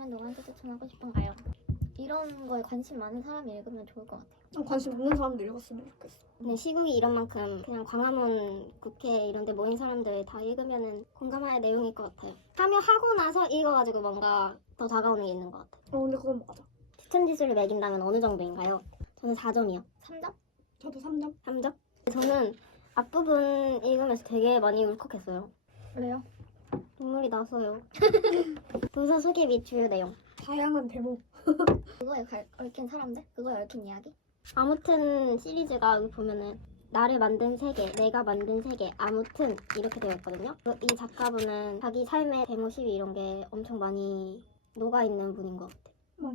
읽으면 누구한테 추천하고 싶은가요? 이런 거에 관심 많은 사람이 읽으면 좋을 것 같아요. 관심 없는 사람도 읽었으면 좋겠어. 근데 시국이 이런 만큼 그냥 광화문 국회 이런 데 모인 사람들 다 읽으면은 공감할 내용일 것 같아요. 참여하고 나서 읽어가지고 뭔가 더 다가오는 게 있는 것 같아요. 근데 그건 맞아. 추천 지수를 매긴다면 어느 정도인가요? 저는 4점이요. 3점? 저도 3점. 3점? 저는 앞부분 읽으면서 되게 많이 울컥했어요. 왜요? 눈물이 나서요. 도서 소개 및 주요 내용. 다양한 대목. 그거에 얽힌 사람들? 그거에 얽힌 이야기? 아무튼 시리즈가 여기 보면은 나를 만든 세계, 내가 만든 세계, 아무튼 이렇게 되어 있거든요. 이 작가분은 자기 삶의 데모 시위 이런 게 엄청 많이 녹아있는 분인 것 같아요.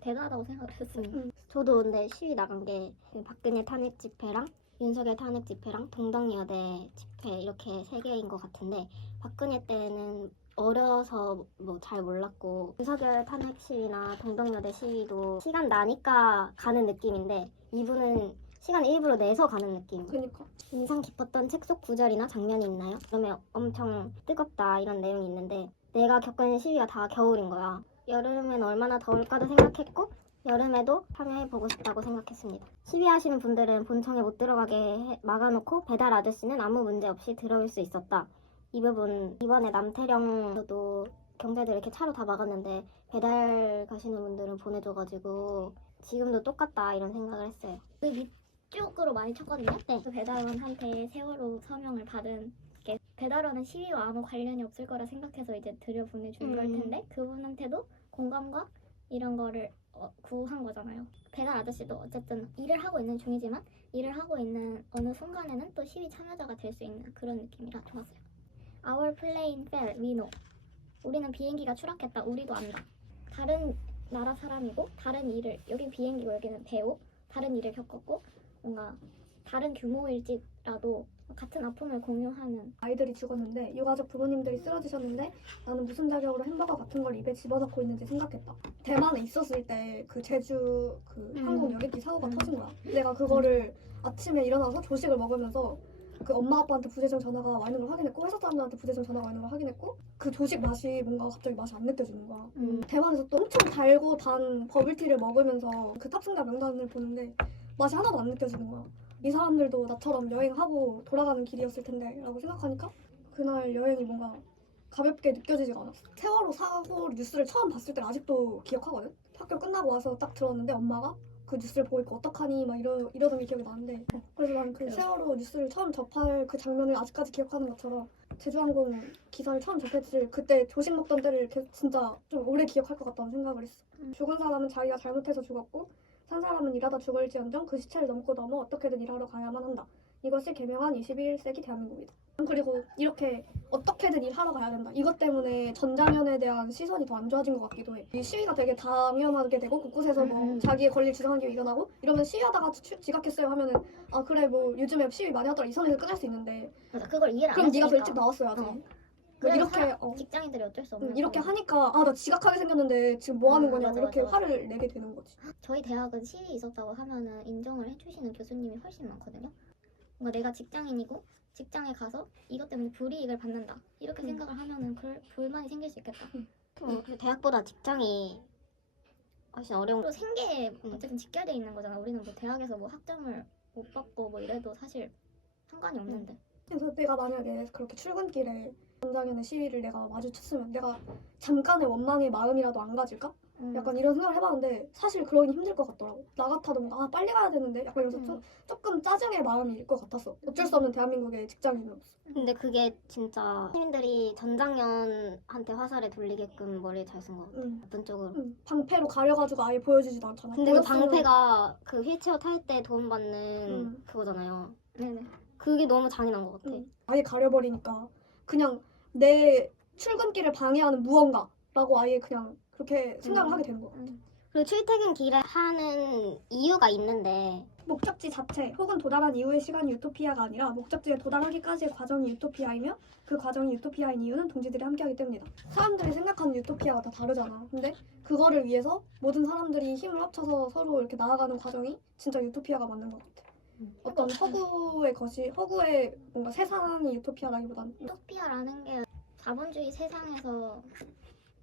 대단하다고 생각을 했어요. 저도 근데 시위 나간 게 박근혜 탄핵 집회랑 윤석열 탄핵 집회랑 동덕여대 집회 이렇게 세 개인 것 같은데 박근혜 때는 어려서 뭐 잘 몰랐고 윤석열 탄핵 시위나 동덕여대 시위도 시간 나니까 가는 느낌인데 이분은 시간 일부러 내서 가는 느낌. 그러니까. 인상 깊었던 책 속 구절이나 장면이 있나요? 그러면 엄청 뜨겁다 이런 내용이 있는데 내가 겪은 시위가 다 겨울인 거야. 여름엔 얼마나 더울까도 생각했고 여름에도 참여해보고 싶다고 생각했습니다. 시위하시는 분들은 본청에 못 들어가게 막아놓고 배달 아저씨는 아무 문제 없이 들어올 수 있었다. 이 부분 이번에 남태령도 경찰들 이렇게 차로 다 막았는데 배달 가시는 분들은 보내줘가지고 지금도 똑같다 이런 생각을 했어요. 그 밑쪽으로 많이 쳤거든요. 네. 그 배달원한테 세월호 서명을 받은 게 배달원은 시위와 아무 관련이 없을 거라 생각해서 이제 들여보내준 걸 텐데 그분한테도 공감과 이런 거를 구한 거잖아요. 배달 아저씨도 어쨌든 일을 하고 있는 중이지만 일을 하고 있는 어느 순간에는 또 시위 참여자가 될 수 있는 그런 느낌이라 좋았어요. Our plane fell, we know. 우리는 비행기가 추락했다, 우리도 안다. 다른 나라 사람이고 다른 일을, 여긴 비행기고 여기는 배우, 다른 일을 겪었고 뭔가 다른 규모일지라도 같은 아픔을 공유하는 아이들이 죽었는데 유가족 부모님들이 쓰러지셨는데 나는 무슨 자격으로 햄버거 같은 걸 입에 집어넣고 있는지 생각했다. 대만에 있었을 때 그 제주 그 항공 여객기 사고가 터진 거야. 내가 그거를 아침에 일어나서 조식을 먹으면서 그 엄마 아빠한테 부재중 전화가 와 있는 걸 확인했고 회사 사람들한테 부재중 전화가 와 있는 걸 확인했고 그 조식 맛이 뭔가 갑자기 맛이 안 느껴지는 거야. 대만에서 또 엄청 달고 단 버블티를 먹으면서 그 탑승자 명단을 보는데 맛이 하나도 안 느껴지는 거야. 이 사람들도 나처럼 여행하고 돌아가는 길이었을 텐데 라고 생각하니까 그날 여행이 뭔가 가볍게 느껴지지가 않았어. 세월호 사고 뉴스를 처음 봤을 때 아직도 기억하거든. 학교 끝나고 와서 딱 들었는데 엄마가 그 뉴스를 보고 있고 어떡하니 막 이러던 게 기억이 나는데 그래서 난 그 세월호 뉴스를 처음 접할 그 장면을 아직까지 기억하는 것처럼 제주항공 기사를 처음 접했을 그때 조식 먹던 때를 진짜 좀 오래 기억할 것 같다는 생각을 했어. 죽은 사람은 자기가 잘못해서 죽었고 산 사람은 일하다 죽을지언정 그 시체를 넘고 넘어 어떻게든 일하러 가야만 한다. 이것이 개명한 21세기 대한민국이다. 그리고 이렇게 어떻게든 일하러 가야 된다. 이것 때문에 전장현에 대한 시선이 더 안 좋아진 것 같기도 해. 이 시위가 되게 당연하게 되고 곳곳에서 뭐 자기의 권리를 주장하는 게 일어나고 이러면 시위하다가 지각했어요 하면은 아 그래 뭐 요즘에 시위 많이 하더라 이 선에서 끝날 수 있는데 맞아, 그걸 이해를 안 그럼 네가 더 했으니까. 일찍 나왔어야지. 그래서 이렇게 직장인들이 어쩔 수 없는 이렇게 상황. 하니까 아 나 지각하게 생겼는데 지금 뭐 하는 거냐고 맞아, 이렇게 맞아. 화를 내게 되는 거지. 저희 대학은 시위 있었다고 하면은 인정을 해주시는 교수님이 훨씬 많거든요. 뭔가 내가 직장인이고 직장에 가서 이것 때문에 불이익을 받는다 이렇게 생각을 하면은 불만이 생길 수 있겠다. 근데 대학보다 직장이 훨씬 어려운 또 생계에 어쨌든 직결돼 있는 거잖아. 우리는 뭐 대학에서 뭐 학점을 못 받고 뭐 이래도 사실 상관이 없는데. 그래서 내가 만약에 그렇게 출근길에 전장현의 시위를 내가 마주쳤으면 내가 잠깐의 원망의 마음이라도 안 가질까? 약간 이런 생각을 해봤는데 사실 그러긴 힘들 것 같더라고. 나 같아도 뭔가 아 빨리 가야 되는데 약간 이러면서 조금 짜증의 마음일 것 같았어. 어쩔 수 없는 대한민국의 직장인으로서. 근데 그게 진짜 시민들이 전장현한테 화살을 돌리게끔 머리를 잘 쓴 것 같아. 나쁜 쪽으로. 방패로 가려가지고 아예 보여주지도 않잖아. 근데 그 보였으면- 방패가 그 휠체어 탈 때 도움받는 그거잖아요. 네네. 그게 너무 잔인한 것 같아. 아예 가려버리니까 그냥 내 출근길을 방해하는 무언가라고 아예 그냥 그렇게 생각을 하게 되는 거야. 그리고 출퇴근 길에 하는 이유가 있는데 목적지 자체 혹은 도달한 이후의 시간이 유토피아가 아니라 목적지에 도달하기까지의 과정이 유토피아이며 그 과정이 유토피아인 이유는 동지들이 함께하기 때문이다. 사람들이 생각하는 유토피아가 다 다르잖아. 근데 그거를 위해서 모든 사람들이 힘을 합쳐서 서로 이렇게 나아가는 과정이 진짜 유토피아가 맞는 것 같아. 어떤 허구의 뭔가 세상이 유토피아라기보다는 유토피아라는 게 자본주의 세상에서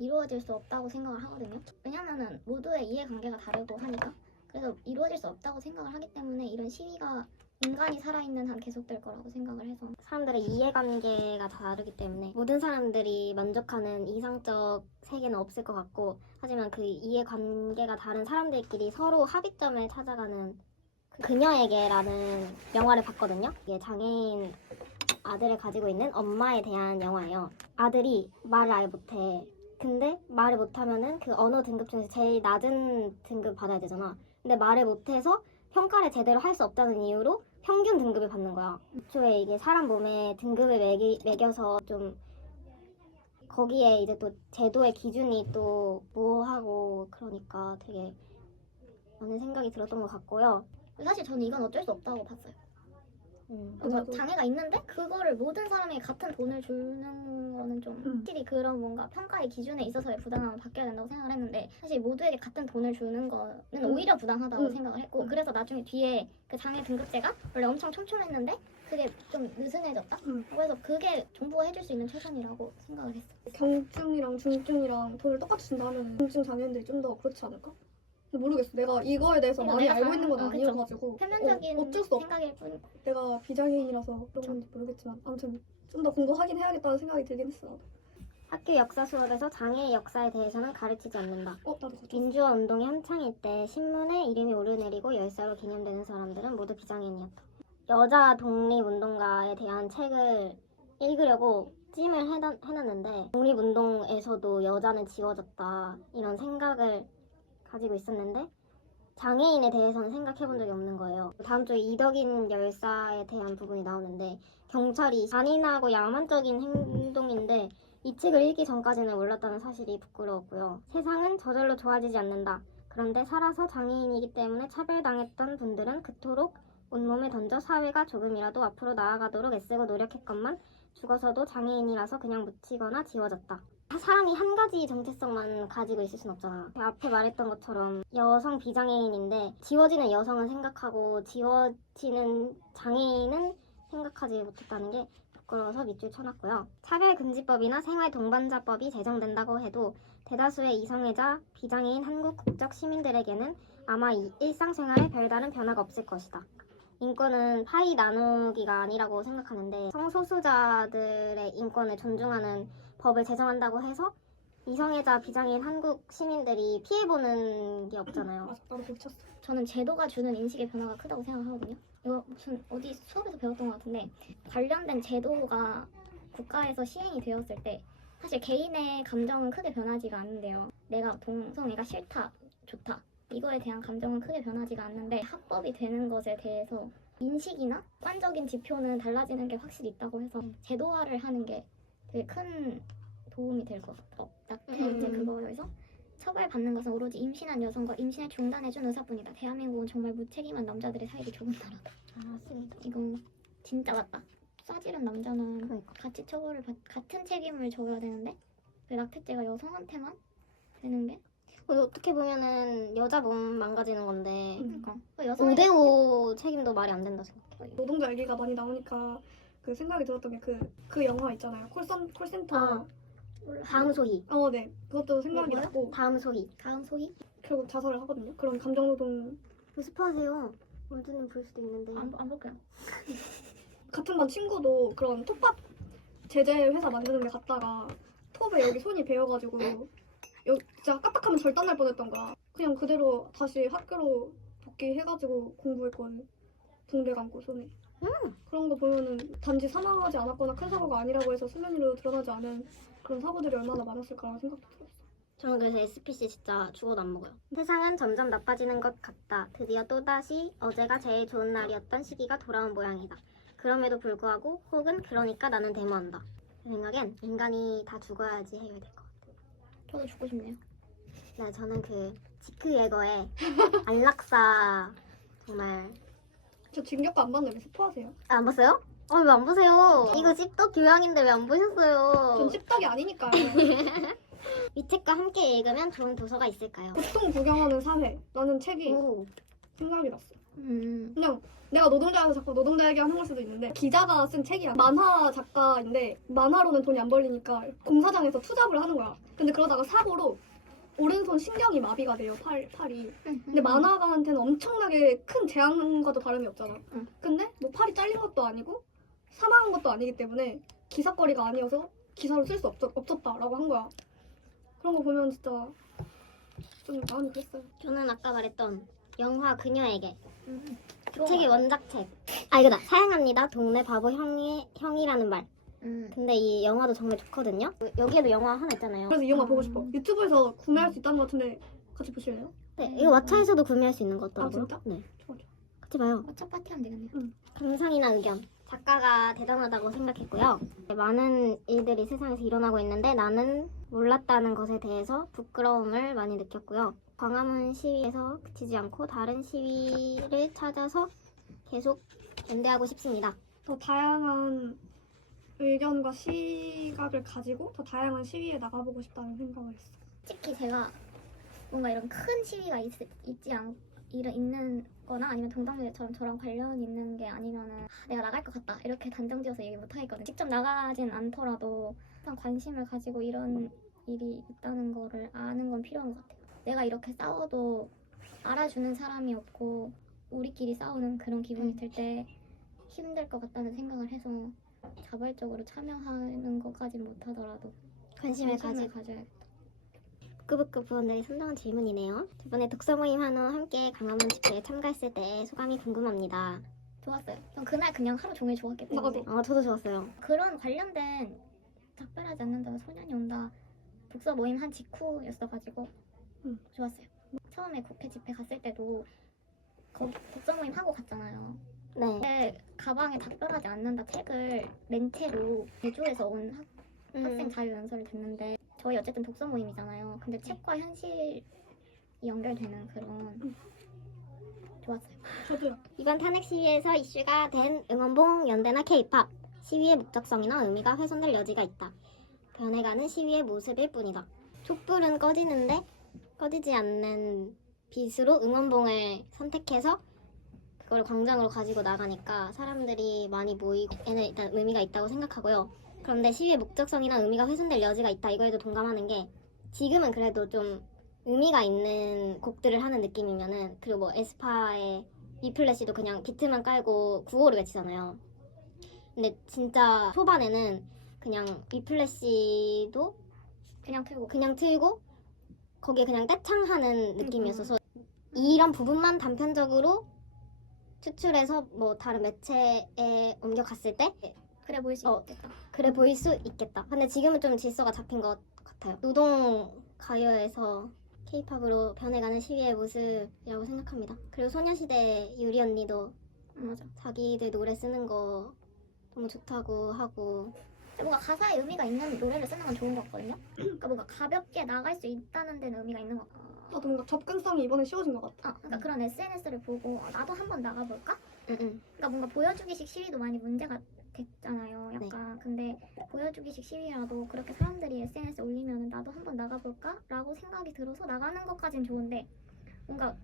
이루어질 수 없다고 생각을 하거든요. 왜냐면은 모두의 이해관계가 다르고 하니까. 그래서 이루어질 수 없다고 생각을 하기 때문에 이런 시위가 인간이 살아있는 한 계속될 거라고 생각을 해서. 사람들의 이해관계가 다르기 때문에 모든 사람들이 만족하는 이상적 세계는 없을 것 같고, 하지만 그 이해관계가 다른 사람들끼리 서로 합의점을 찾아가는 그녀에게라는 영화를 봤거든요. 이게 장애인 아들을 가지고 있는 엄마에 대한 영화예요. 아들이 말을 아예 못해. 근데 말을 못하면은 그 언어 등급 중에서 제일 낮은 등급 받아야 되잖아. 근데 말을 못해서 평가를 제대로 할 수 없다는 이유로 평균 등급을 받는 거야. 애초에 이게 사람 몸에 등급을 매겨서 좀 거기에 이제 또 제도의 기준이 또 모호하고 그러니까 되게 많은 생각이 들었던 것 같고요. 사실 저는 이건 어쩔 수 없다고 봤어요. 맞아. 그래서 장애가 있는데 그거를 모든 사람이 같은 돈을 주는 거는 좀 확실히 그런 뭔가 평가의 기준에 있어서의 부당함은 바뀌어야 된다고 생각을 했는데, 사실 모두에게 같은 돈을 주는 거는 오히려 부당하다고 생각을 했고, 그래서 나중에 뒤에 그 장애 등급제가 원래 엄청 촘촘했는데 그게 좀 느슨해졌다. 그래서 그게 정부가 해줄 수 있는 최선이라고 생각을 했어. 경증이랑 중증이랑 돈을 똑같이 준다면 중증 장애인들이 좀 더 그렇지 않을까? 근데 모르겠어. 내가 이거에 대해서 그러니까 많이 내가 알고 있는 건 그쵸. 아니어가지고 표면적인 어쩔 수 없. 생각일 뿐. 내가 비장애인이라서 그런 건지 모르겠지만 아무튼 좀 더 공부하긴 해야겠다는 생각이 들긴 했어. 나도. 학교 역사 수업에서 장애의 역사에 대해서는 가르치지 않는다. 나도 그거 민주화 운동이 한창일 때 신문에 이름이 오르내리고 열사로 기념되는 사람들은 모두 비장애인이었다. 여자 독립운동가에 대한 책을 읽으려고 찜을 해놨는데, 독립운동에서도 여자는 지워졌다 이런 생각을 가지고 있었는데 장애인에 대해서는 생각해본 적이 없는 거예요. 다음 주에 이덕인 열사에 대한 부분이 나오는데, 경찰이 잔인하고 야만적인 행동인데 이 책을 읽기 전까지는 몰랐다는 사실이 부끄러웠고요. 세상은 저절로 좋아지지 않는다. 그런데 살아서 장애인이기 때문에 차별당했던 분들은 그토록 온몸에 던져 사회가 조금이라도 앞으로 나아가도록 애쓰고 노력했건만 죽어서도 장애인이라서 그냥 묻히거나 지워졌다. 사람이 한 가지 정체성만 가지고 있을 순 없잖아. 앞에 말했던 것처럼 여성 비장애인인데 지워지는 여성은 생각하고 지워지는 장애인은 생각하지 못했다는 게 부끄러워서 밑줄 쳐놨고요. 차별금지법이나 생활동반자법이 제정된다고 해도 대다수의 이성애자, 비장애인 한국 국적 시민들에게는 아마 일상생활에 별다른 변화가 없을 것이다. 인권은 파이 나누기가 아니라고 생각하는데, 성소수자들의 인권을 존중하는 법을 제정한다고 해서 이성애자, 비장애인 한국 시민들이 피해보는 게 없잖아요. 맞아. 나도 그거 쳤어. 저는 제도가 주는 인식의 변화가 크다고 생각하거든요. 이거 무슨 어디 수업에서 배웠던 것 같은데, 관련된 제도가 국가에서 시행이 되었을 때 사실 개인의 감정은 크게 변하지가 않는데요. 내가 동성애가 싫다, 좋다 이거에 대한 감정은 크게 변하지가 않는데, 합법이 되는 것에 대해서 인식이나 객관적인 지표는 달라지는 게 확실히 있다고 해서 제도화를 하는 게 되게 큰 도움이 될 것 같다. 이제 그거에서 처벌받는 것은 오로지 임신한 여성과 임신을 중단해준 의사뿐이다. 대한민국은 정말 무책임한 남자들의 살기 좋은 나라다. 맞습니다. 이건 진짜 맞다. 싸지른 남자는 그러니까. 같이 처벌을 같은 책임을 져야 되는데 그 낙태죄가 여성한테만 되는 게 어떻게 보면은 여자 몸 망가지는 건데 그러니까 여성이 5대5 책임도 말이 안 된다 생각해. 노동자 얘기가 많이 나오니까 그 생각이 들었던 게 그 영화 있잖아요. 콜센터. 다음 소희. 네. 그것도 생각이 뭐요? 났고 다음 소희. 다음 소희? 결국 자살을 하거든요. 그런 감정노동. 스포하세요. 월드님 볼 수도 있는데. 안 볼게요. 같은 반 친구도 그런 톱밥 제재 회사 만드는 데 갔다가 톱에 여기 손이 베어가지고 여기 진짜 까딱하면 절단 날 뻔했던 거야. 그냥 그대로 다시 학교로 복귀해가지고 공부했거든. 붕대 감고 손에. 그런 거 보면은 단지 사망하지 않았거나 큰 사고가 아니라고 해서 수면위로 드러나지 않은 그런 사고들이 얼마나 많았을까라는 생각도 들었어. 저는 그래서 SPC 진짜 죽어도 안 먹어요. 세상은 점점 나빠지는 것 같다. 드디어 또다시 어제가 제일 좋은 날이었던 시기가 돌아온 모양이다. 그럼에도 불구하고 혹은 그러니까 나는 데모한다. 제 생각엔 인간이 다 죽어야지 해결될 것 같아요. 저도 죽고 싶네요. 네, 저는 그 지크 예거의 안락사 정말. 저 진격도 안 봤는데 스포하세요? 안 봤어요? 왜 안 보세요? 이거 찝덕 교양인데 왜 안 보셨어요? 전 찝덕이 아니니까요. 이 책과 함께 읽으면 좋은 도서가 있을까요? 보통 구경하는 사회. 라는 책이 오, 생각이 났어. 그냥 내가 노동자여서 자꾸 노동자 얘기하는 걸 수도 있는데 기자가 쓴 책이야. 만화 작가인데 만화로는 돈이 안 벌리니까 공사장에서 투잡을 하는 거야. 근데 그러다가 사고로 오른손 신경이 마비가 돼요. 팔이. 근데 만화가한테는 엄청나게 큰 재앙과도 다름이 없잖아. 응. 근데 뭐 팔이 잘린 것도 아니고 사망한 것도 아니기 때문에 기사거리가 아니어서 기사로 쓸 수 없었다라고 한 거야. 그런 거 보면 진짜 좀 마음이 그랬어요. 저는 아까 말했던 영화 그녀에게 좋은 책의 것 같아요. 원작책. 아 이거다. 사양합니다. 동네 바보 형이라는 말. 근데 이 영화도 정말 좋거든요. 여기에도 영화 하나 있잖아요. 그래서 이 영화 보고 싶어. 유튜브에서 구매할 수 있다는 것 같은데 같이 보실래요? 네, 이거 왓챠에서도 구매할 수 있는 것 같더라고요. 아, 진짜? 네. 좋아. 같이 봐요. 첫 파티 하면 되겠네요. 감상이나 의견. 작가가 대단하다고 생각했고요. 많은 일들이 세상에서 일어나고 있는데 나는 몰랐다는 것에 대해서 부끄러움을 많이 느꼈고요. 광화문 시위에서 그치지 않고 다른 시위를 찾아서 계속 연대하고 싶습니다. 더 다양한 의견과 시각을 가지고 더 다양한 시위에 나가보고 싶다는 생각을 했어. 솔직히 제가 뭔가 이런 큰 시위가 있는 거나 아니면 동방예배처럼 저랑 관련 있는 게 아니면은 내가 나갈 것 같다 이렇게 단정지어서 얘기 못 하겠거든요. 직접 나가진 않더라도 일단 관심을 가지고 이런 일이 있다는 거를 아는 건 필요한 것 같아요. 내가 이렇게 싸워도 알아주는 사람이 없고 우리끼리 싸우는 그런 기분이 들 때 힘들 것 같다는 생각을 해서 자발적으로 참여하는 것까진 못하더라도 관심을 가지고 가져야겠다. 부끄부끄 부원들이 선정한 질문이네요. 저번에 독서 모임 한후 함께 강화문 집회에 참가했을 때 소감이 궁금합니다. 좋았어요. 전 그날 그냥 하루 종일 좋았기 때문에 나도. 저도 좋았어요. 그런 관련된 작별하지 않는다 소년이 온다 독서 모임 한 직후였어가지고 좋았어요. 처음에 국회 집회 갔을 때도 독서 모임 하고 갔잖아요. 네. 근데 가방에 작별하지 않는다 책을 맨 채로 제주에서 온 학생 자유연설을 듣는데 저희 어쨌든 독서 모임이잖아요. 근데 책과 현실이 연결되는 그런 좋았어요. 저도요. 이번 탄핵 시위에서 이슈가 된 응원봉, 연대나 K-팝 시위의 목적성이나 의미가 훼손될 여지가 있다. 변해가는 시위의 모습일 뿐이다. 촛불은 꺼지는데 꺼지지 않는 빛으로 응원봉을 선택해서 그걸 광장으로 가지고 나가니까 사람들이 많이 모이고 에는 일단 의미가 있다고 생각하고요. 그런데 시위의 목적성이나 의미가 훼손될 여지가 있다. 이거에도 동감하는 게 지금은 그래도 좀 의미가 있는 곡들을 하는 느낌이면은 그리고 뭐 에스파의 위플래시도 그냥 비트만 깔고 구호를 외치잖아요. 근데 진짜 초반에는 그냥 위플래시도 그냥 틀고 거기에 그냥 떼창하는 느낌이었어서 이런 부분만 단편적으로 추출해서 뭐 다른 매체에 옮겨갔을 때 그래 보일 수 있겠다. 그래 보일 수 있겠다. 근데 지금은 좀 질서가 잡힌 것 같아요. 노동 가요에서 K-팝으로 변해가는 시위의 모습이라고 생각합니다. 그리고 소녀시대 유리 언니도 맞아. 자기들 노래 쓰는 거 너무 좋다고 하고 뭔가 가사에 의미가 있는 노래를 쓰는 건 좋은 것 같거든요. 그러니까 뭔가 가볍게 나갈 수 있다는 데는 의미가 있는 것 같고. 나도 뭔가 접근성이 이번에 쉬워진 것 같아. 그러니까 그런 SNS를 보고 나도 한번 나가볼까? 그러니까 뭔가 보여주기식 시위도 많이 문제가 됐잖아요. 약간 근데 보여주기식 시위라도 그렇게 사람들이 SNS에 올리면 나도 한번 나가볼까? 라고 생각이 들어서 나가는 것까진 좋은데 뭔가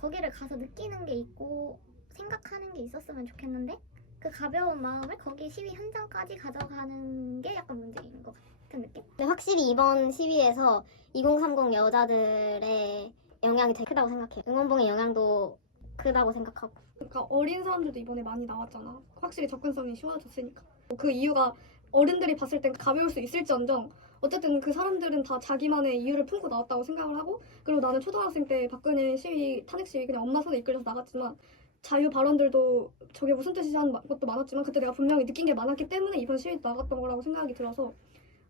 거기를 가서 느끼는 게 있고 생각하는 게 있었으면 좋겠는데 그 가벼운 마음을 거기 시위 현장까지 가져가는 게 약간 문제인 것 같은 느낌? 근데 확실히 이번 시위에서 2030 여자들의 영향이 되게 크다고 생각해요. 응원봉의 영향도 크다고 생각하고 그러니까 어린 사람들도 이번에 많이 나왔잖아. 확실히 접근성이 쉬워졌으니까. 그 이유가 어른들이 봤을 땐 가벼울 수 있을지언정 어쨌든 그 사람들은 다 자기만의 이유를 품고 나왔다고 생각을 하고 그리고 나는 초등학생 때 박근혜 시위, 탄핵 시위 그냥 엄마 손에 이끌려서 나갔지만 자유 발언들도 저게 무슨 뜻이지 하는 것도 많았지만 그때 내가 분명히 느낀 게 많았기 때문에 이번 시위에 나갔던 거라고 생각이 들어서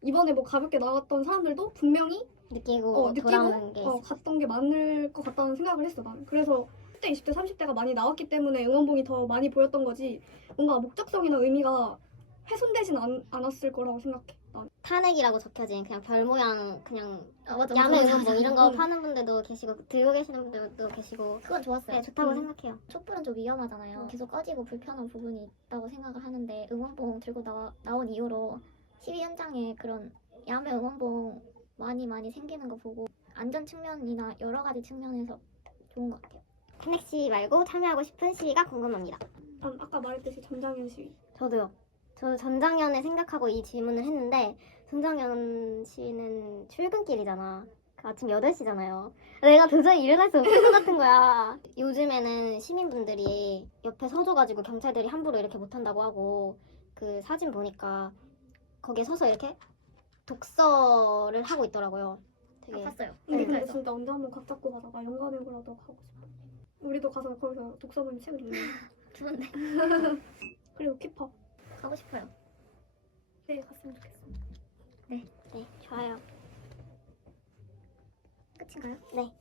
이번에 뭐 가볍게 나갔던 사람들도 분명히 느끼고 돌아오는 게 갔던 게 많을 것 같다는 생각을 했어 나는. 그래서 10대, 20대, 30대가 많이 나왔기 때문에 응원봉이 더 많이 보였던 거지 뭔가 목적성이나 의미가 훼손되진 않았을 거라고 생각해. 난. 탄핵이라고 적혀진 그냥 별 모양 그냥 맞아. 야매 응원봉 이런 거 파는 분들도 계시고 들고 계시는 분들도 계시고 그건 좋았어요. 네, 좋다고 생각해요. 촛불은 좀 위험하잖아요. 계속 꺼지고 불편한 부분이 있다고 생각을 하는데 응원봉 들고 나온 이후로 시위 현장에 그런 야매 응원봉 많이 생기는 거 보고 안전 측면이나 여러 가지 측면에서 좋은 것 같아요. 캔넥시 말고 참여하고 싶은 시위가 궁금합니다. 난 아까 말했듯이 전장현 시위. 저도요. 저 전장현을 생각하고 이 질문을 했는데 전장현 시위는 출근길이잖아. 그 아침 8시잖아요. 내가 도저히 일어날 수 없을 것 같은 거야. 요즘에는 시민분들이 옆에 서줘가지고 경찰들이 함부로 이렇게 못한다고 하고 그 사진 보니까 거기에 서서 이렇게 독서를 하고 있더라고요. 되게 봤어요. 우리 근데 그래서 진짜 언제 한번 각 잡고 가자. 나 영감회고라도 가고 싶어. 우리도 가서 거기서 독서 모임 책을 읽는 거야. 좋은데 그리고 키퍼. 가고 싶어요. 네, 갔으면 좋겠어. 네, 좋아요. 끝인가요? 네.